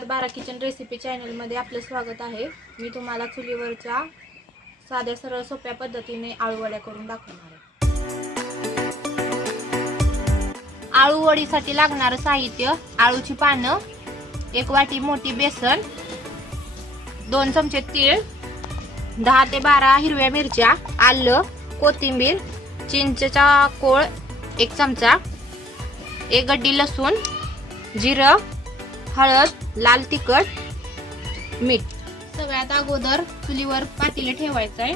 12 kitchen recipe चॅनलमध्ये आपलं स्वागत आहे। मी तुम्हाला चुलीवरच्या साध्या सरळ सोप्या पद्धतीने आळूवड्या करून दाखवणार आहे। आळूवडीसाठी लागणारं साहित्य: आळूची पानं, 1 वाटी मोठी बेसन, 2 चमचे तीळ, 10 ते 12 हिरव्या मिरच्या, आलं, कोथिंबीर, चिंचेचा कोळ 1 चमचा, 1 गड्डी लसूण, जिरं, हळद, लाल तिखट, मीठ। सगळ्यात अगोदर चुलीवर पातेले ठेवायचं आहे,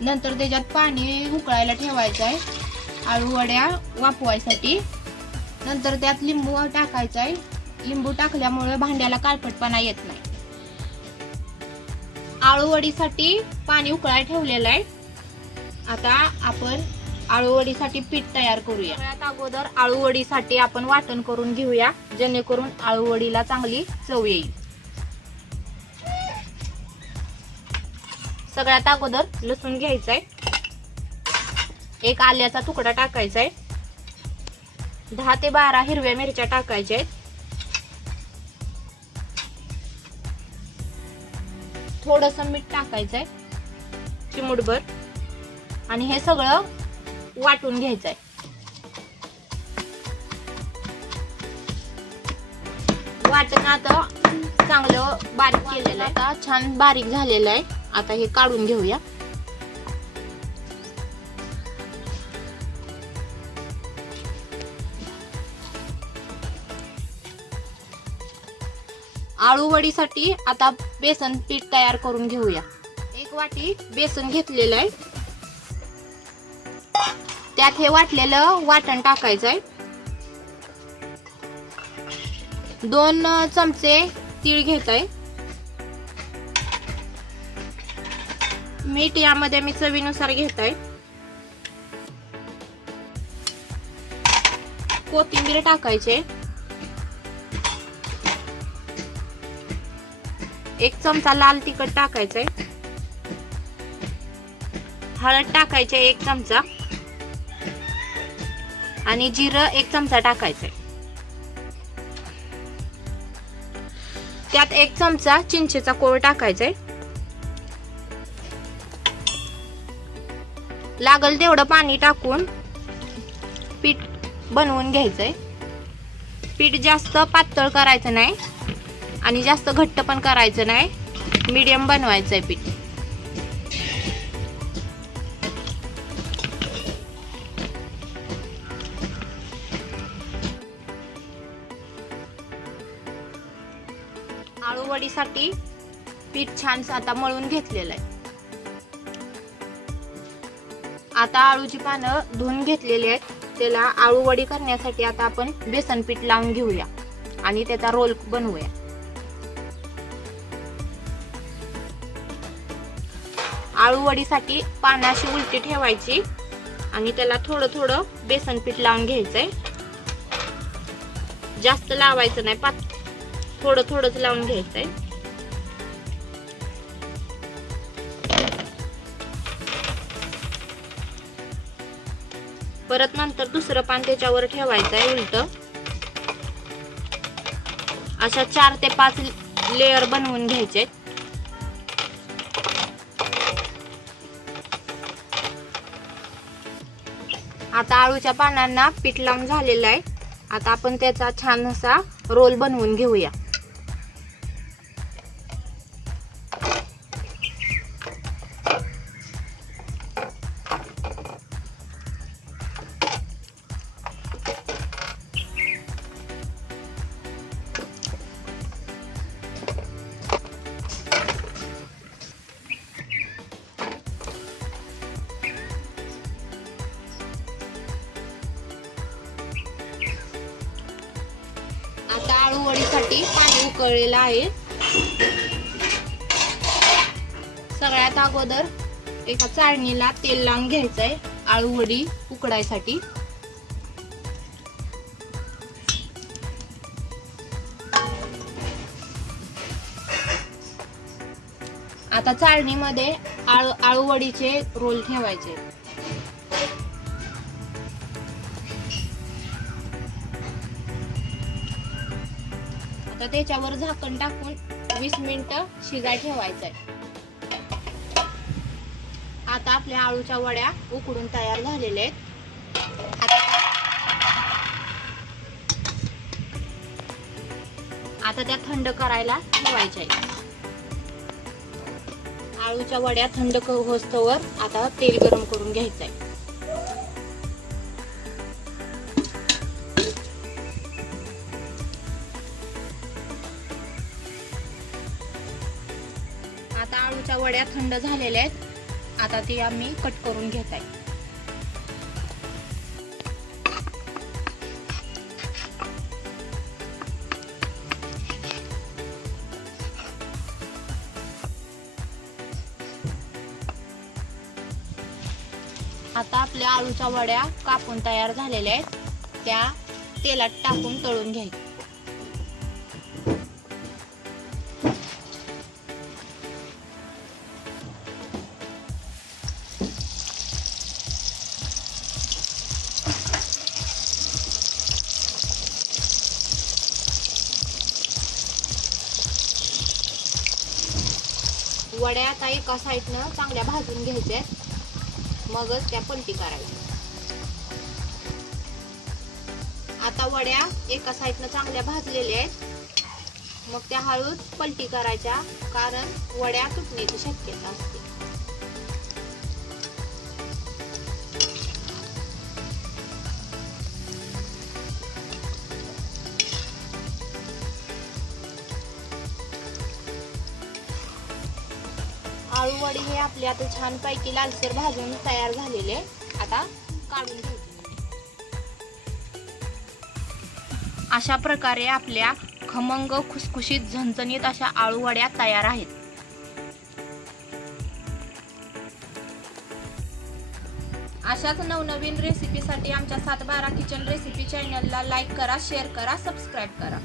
नंतर त्याच्यात पाणी उकळायला ठेवायचं आहे आळूवड्या वाफवायसाठी। नंतर त्यात लिंबू टाकायचा आहे। लिंबू टाकल्यामुळे भांड्याला काळपटपणा येत नाही। आळूवडीसाठी पाणी उकळायला ठेवलेलं आहे। आता आपण आळूवडीसाठी पीठ तयार करूया। सगळ्यात अगोदर आळूवडीसाठी आपण वाटण करून घेऊया, जेणेकरून आळूवडीला चांगली चव येईल। सगळ्यात अगोदर लसूण घ्यायचा आहे, 1 आल्याचा तुकडा टाकायचा आहे, 10 ते 12 हिरव्या मिरच्या टाकायच्या आहेत, थोडंसं मीठ टाकायचं आहे, चिमूटभर, आणि हे सगळं वाटून घ्यायचंय। वाटण आता चांगलं बारीक केलेलं आहे, आता छान बारीक झालेलं आहे। आता हे काढून घेऊया। आळूवडीसाठी आता बेसन पीठ तयार करून घेऊया। 1 वाटी बेसन घेतलेलं आहे, त्यात हे वाटलेलं वाटण टाकायचं आहे, 2 चमचे तीळ घेत आहे, मीठ यामध्ये मी चवीनुसार घेत आहे, कोथिंबीर टाकायचे, 1 चमचा लाल तिखट टाकायचंय, हळद टाकायचे 1 चमचा, आणि जिरं 1 चमचा टाकायचंय। त्यात 1 चमचा चिंचेचा कोळ टाकायचाय, लागल तेवढं पाणी टाकून पीठ बनवून घ्यायचंय। पीठ जास्त पातळ करायचं नाही आणि जास्त घट्ट पण करायचं नाही, मीडियम बनवायचंय पीठ। आळूवडीसाठी पीठ छान आता मळून घेतलेलं आहे। आता आळूची पानं धुवून घेतलेली आहेत, त्याला आळूवडी करण्यासाठी आता आपण बेसन पीठ लावून घेऊया आणि त्याचा रोल बनवूया। आळूवडीसाठी पानाशी उलटी ठेवायची आणि त्याला थोडं थोडं बेसन पीठ लावून घ्यायचंय, जास्त लावायचं नाही, थोडं थोडंच लावून घ्यायचंय। परत नंतर दुसरं पान त्याच्यावर ठेवायचंय उलट। अशा 4 ते 5 लेयर बनवून घ्यायचे। आता आळूच्या पानांना पीठ लावून झालेलं आहे, आता आपण त्याचा छान असा रोल बनवून घेऊया। आता आळूवडीसाठी पाणी उकळलेलं आहे। सगळ्यात अगोदर एका चाळणीला तेल लावून घ्यायचंय आळूवडी उकडायसाठी। आता चाळणीमध्ये आळूवडीचे रोल ठेवायचे। आता त्याच्यावर झाकण टाकून 20 मिनिटं शिजाय ठेवायचंय. आता आपल्या आळूच्या वड्या उकडून तयार झालेल्या आहेत. आता त्या थंड करायला ठेवायच्या आहेत. आळूच्या वड्या थंड होस्तवर आता तेल गरम करून घ्यायचंय. आता आळूच्या वड्या थंड झालेल्या आहेत. आता ती आम्ही कट करून घेत आहे. आता आपल्या आळूच्या वड्या कापून तयार झालेल्या आहेत. त्या तेलात टाकून तळून घ्यायच्या. वड्या आता एका साईडनं चांगल्या भाजून घ्यायच्या, मगच त्या पलटी करायच्या. आता वड्या एका साईडनं चांगल्या भाजलेल्या आहेत, मग त्या हळूच पलटी करायच्या, कारण वड्या तुटण्याची शक्यता असते. आळू वडी हे आपले आता छानपैकी लालसर भाजून तयार झालेले. आता काढून घ्यायचे. अशा प्रकारे आपल्या खमंग खुसखुशीत झणझणीत अशा आळू वड्या तयार आहेत. अशाच नवनवीन रेसिपीसाठी आमच्या 712 किचन रेसिपी चॅनलला लाईक करा, शेअर करा, सबस्क्राईब करा.